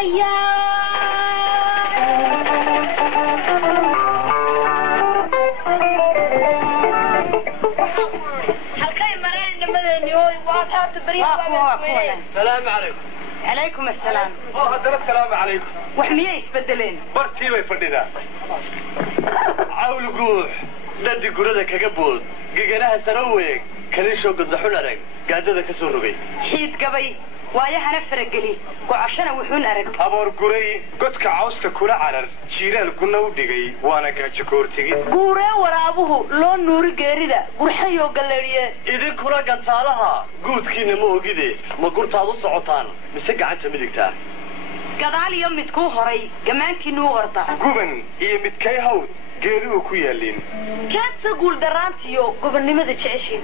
هيا حلقي مرين مدني واضحات بريء السلام عليكم. عليكم السلام. هذا السلام عليكم. وحمية يسبدلين برتي way fadhida عاول قوح ددي قرده kaga bood giganaha saraweeg kalisho gadaxun arag gaadada ka soo rogay xiid gabay waayahana farageli go'ashana wuxuun arag aboor guray godka cawska kula carar jiiraan kuna u dhigay waana gaajo koortigi guuree waraabuhu loo nuuri geerida gurxayo galeeriye idin kula gantaalaha guudkiina ma ogide ma gurtaad u socotaan mise gacanta midigtaa gadaal iyo midkuu horay gamaankiinu qorta guban iyo midkay hawd geeduhu ku yaalin kaadsa guul daraantiyo gobonnimada jeceshin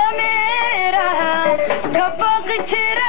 Damira, kabaq jira